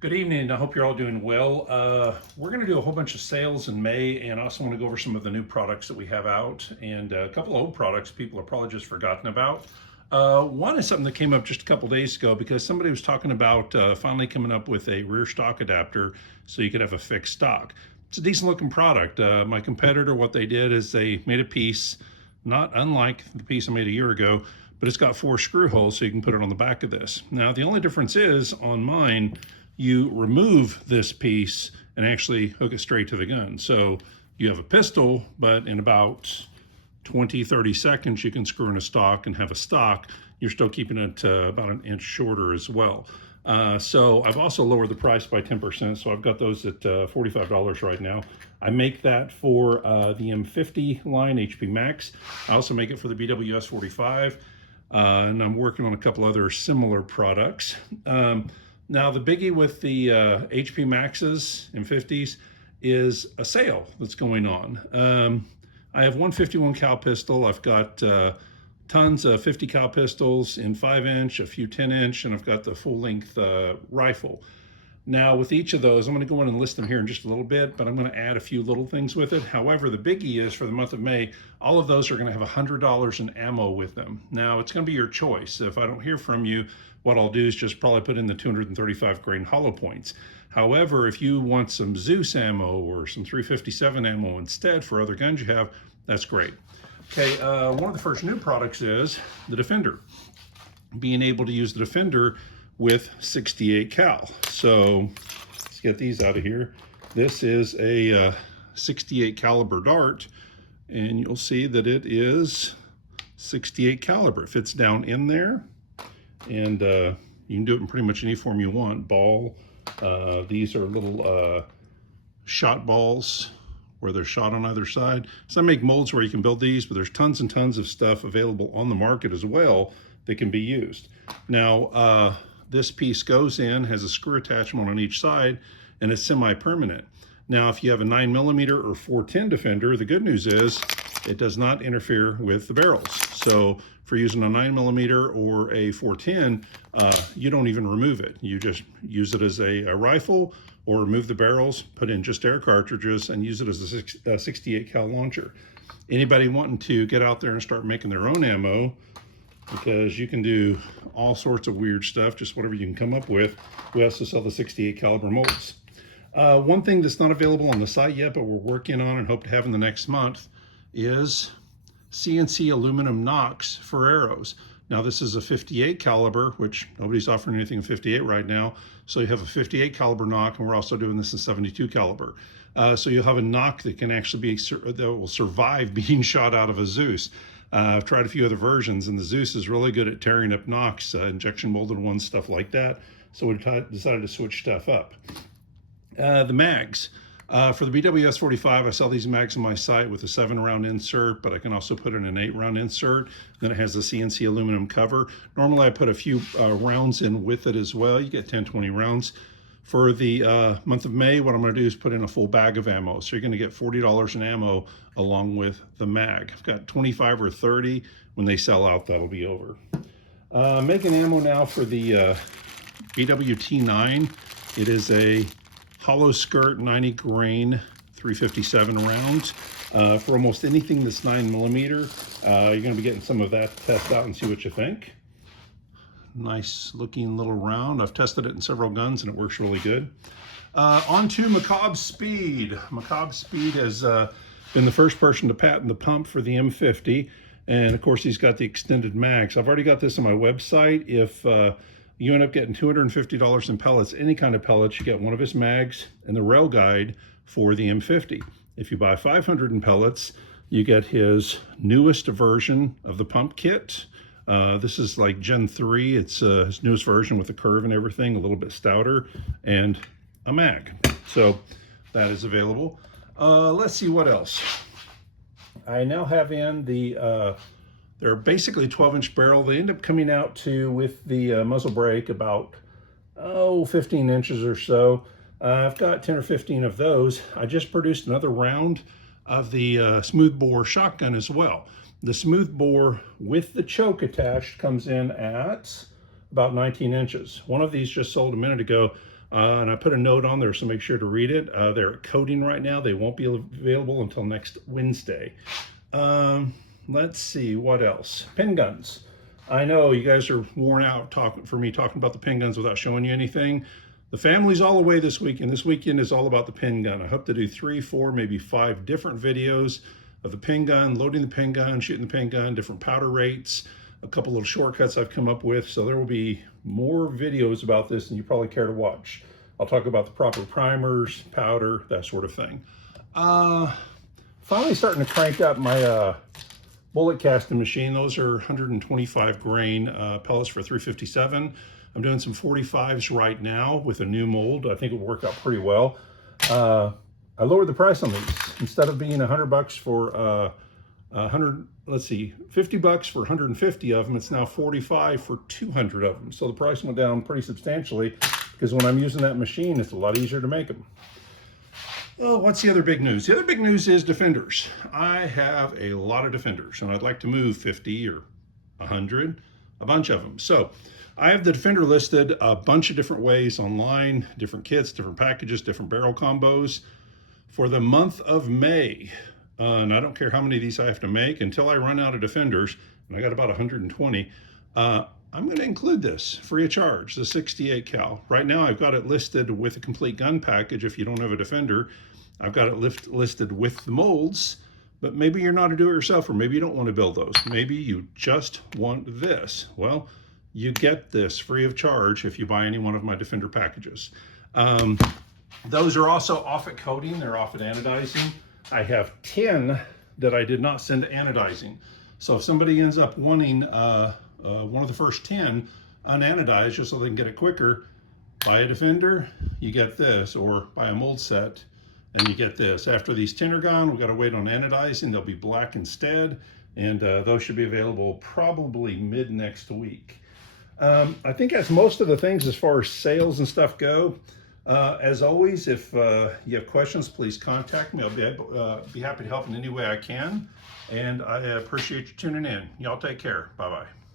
Good evening. I hope you're all doing well. We're going to do a whole bunch of sales in May, and I also want to go over some of the new products that we have out and a couple of old products people have probably just forgotten about. One is something that came up just a couple days ago because somebody was talking about finally coming up with a rear stock adapter so you could have a fixed stock. It's a decent looking product. My competitor, what they did is they made a piece, not unlike the piece I made a year ago, but it's got 4 screw holes so you can put it on the back of this. Now, the only difference is on mine, you remove this piece and actually hook it straight to the gun. So you have a pistol, but in about 20-30 seconds, you can screw in a stock and have a stock. You're still keeping it about an inch shorter as well. So I've also lowered the price by 10%. So I've got those at $45 right now. I make that for the M50 line, HP Max. I also make it for the VID143, and I'm working on a couple other similar products. Now, the biggie with the HP Maxes and 50s is a sale that's going on. I have one 51 cal pistol. I've got tons of 50 cal pistols in 5-inch, a few 10-inch, and I've got the full-length rifle. Now, with each of those, I'm going to go in and list them here in just a little bit, but I'm going to add a few little things with it. However, the biggie is for the month of May, all of those are going to have $100 in ammo with them. Now, it's going to be your choice. If I don't hear from you, what I'll do is just probably put in the 235 grain hollow points. However, if you want some Zeus ammo or some 357 ammo instead for other guns you have, that's great. Okay, one of the first new products is the Defender. Being able to use the Defender with 68 cal. So let's get these out of here. This is a 68 caliber dart, and you'll see that it is 68 caliber. It fits down in there, and you can do it in pretty much any form you want. Ball, these are little shot balls where they're shot on either side. So I make molds where you can build these, but there's tons and tons of stuff available on the market as well that can be used. Now, this piece goes in, has a screw attachment on each side, and it's semi-permanent. Now, if you have a 9mm or 410 Defender, the good news is it does not interfere with the barrels. So for using a 9mm or a 410, you don't even remove it. You just use it as a rifle, or remove the barrels, put in just air cartridges, and use it as a 68 cal launcher. Anybody wanting to get out there and start making their own ammo, because you can do all sorts of weird stuff, just whatever you can come up with. We also sell the 68 caliber molds. One thing that's not available on the site yet, but we're working on and hope to have in the next month, is CNC aluminum nocks for arrows. Now, this is a 58 caliber, which nobody's offering anything in 58 right now. So you have a 58 caliber nock, and we're also doing this in 72 caliber. So you'll have a nock that can actually be, that will survive being shot out of a Zeus. I've tried a few other versions, and the Zeus is really good at tearing up nocks, injection molded ones, stuff like that. So we decided to switch stuff up. The mags. For the BWS-45, I sell these mags on my site with a 7-round insert, but I can also put in an 8-round insert. Then it has a CNC aluminum cover. Normally, I put a few rounds in with it as well. You get 10, 20 rounds. For the month of May, what I'm going to do is put in a full bag of ammo. So you're going to get $40 in ammo along with the mag. I've got 25 or 30. When they sell out, that'll be over. Making ammo now for the BWT9. It is a hollow skirt 90 grain 357 rounds. For almost anything that's 9mm, you're going to be getting some of that to test out and see what you think. Nice looking little round. I've tested it in several guns and it works really good. On to Maob Speed. Maob Speed has been the first person to patent the pump for the M50. And of course, he's got the extended mags. I've already got this on my website. If you end up getting $250 in pellets, any kind of pellets, you get one of his mags and the rail guide for the M50. If you buy 500 in pellets, you get his newest version of the pump kit. This is like Gen 3. It's his newest version with the curve and everything, a little bit stouter, and a mag. So that is available. Let's see what else. I now have in the, they're basically 12-inch barrel. They end up coming out to, with the muzzle brake, about, 15 inches or so. I've got 10 or 15 of those. I just produced another round of the smooth bore shotgun as well. The smooth bore with the choke attached comes in at about 19 inches. One of these just sold a minute ago, and I put a note on there, so make sure to read it. They're at coating right now. They won't be available until next Wednesday. Let's see, what else? Pin guns. I know you guys are worn out talking about the pin guns without showing you anything. The family's all away this weekend. This weekend is all about the pin gun. I hope to do 3, 4, maybe 5 different videos of the pin gun, loading the pin gun, shooting the pin gun, different powder rates, a couple little shortcuts I've come up with. So there will be more videos about this than you probably care to watch. I'll talk about the proper primers, powder, that sort of thing. Finally starting to crank up my bullet casting machine. Those are 125 grain pellets for 357. I'm doing some 45s right now with a new mold. I think it will work out pretty well. I lowered the price on these. Instead of being $100 for 50 bucks for 150 of them, it's now 45 for 200 of them. So the price went down pretty substantially because when I'm using that machine, it's a lot easier to make them. Oh, what's the other big news? The other big news is Defenders. I have a lot of Defenders, and I'd like to move 50 or 100, a bunch of them. So I have the Defender listed a bunch of different ways online, different kits, different packages, different barrel combos for the month of May. And I don't care how many of these I have to make until I run out of Defenders, and I got about 120. I'm going to include this free of charge, the 68 cal. Right now I've got it listed with a complete gun package. If you don't have a Defender, I've got it listed with the molds, but maybe you're not a do-it-yourselfer. Maybe you don't want to build those. Maybe you just want this. Well, you get this free of charge if you buy any one of my Defender packages. Those are also off at coating. They're off at anodizing. I have 10 that I did not send to anodizing. So if somebody ends up wanting one of the first 10 unanodized just so they can get it quicker, buy a Defender, you get this, or buy a mold set and you get this. After these 10 are gone, we've got to wait on anodizing. They'll be black instead, and those should be available probably mid next week. I think that's most of the things as far as sales and stuff go. As always, if you have questions, please contact me. I'll be happy to help in any way I can. And I appreciate you tuning in. Y'all take care. Bye-bye.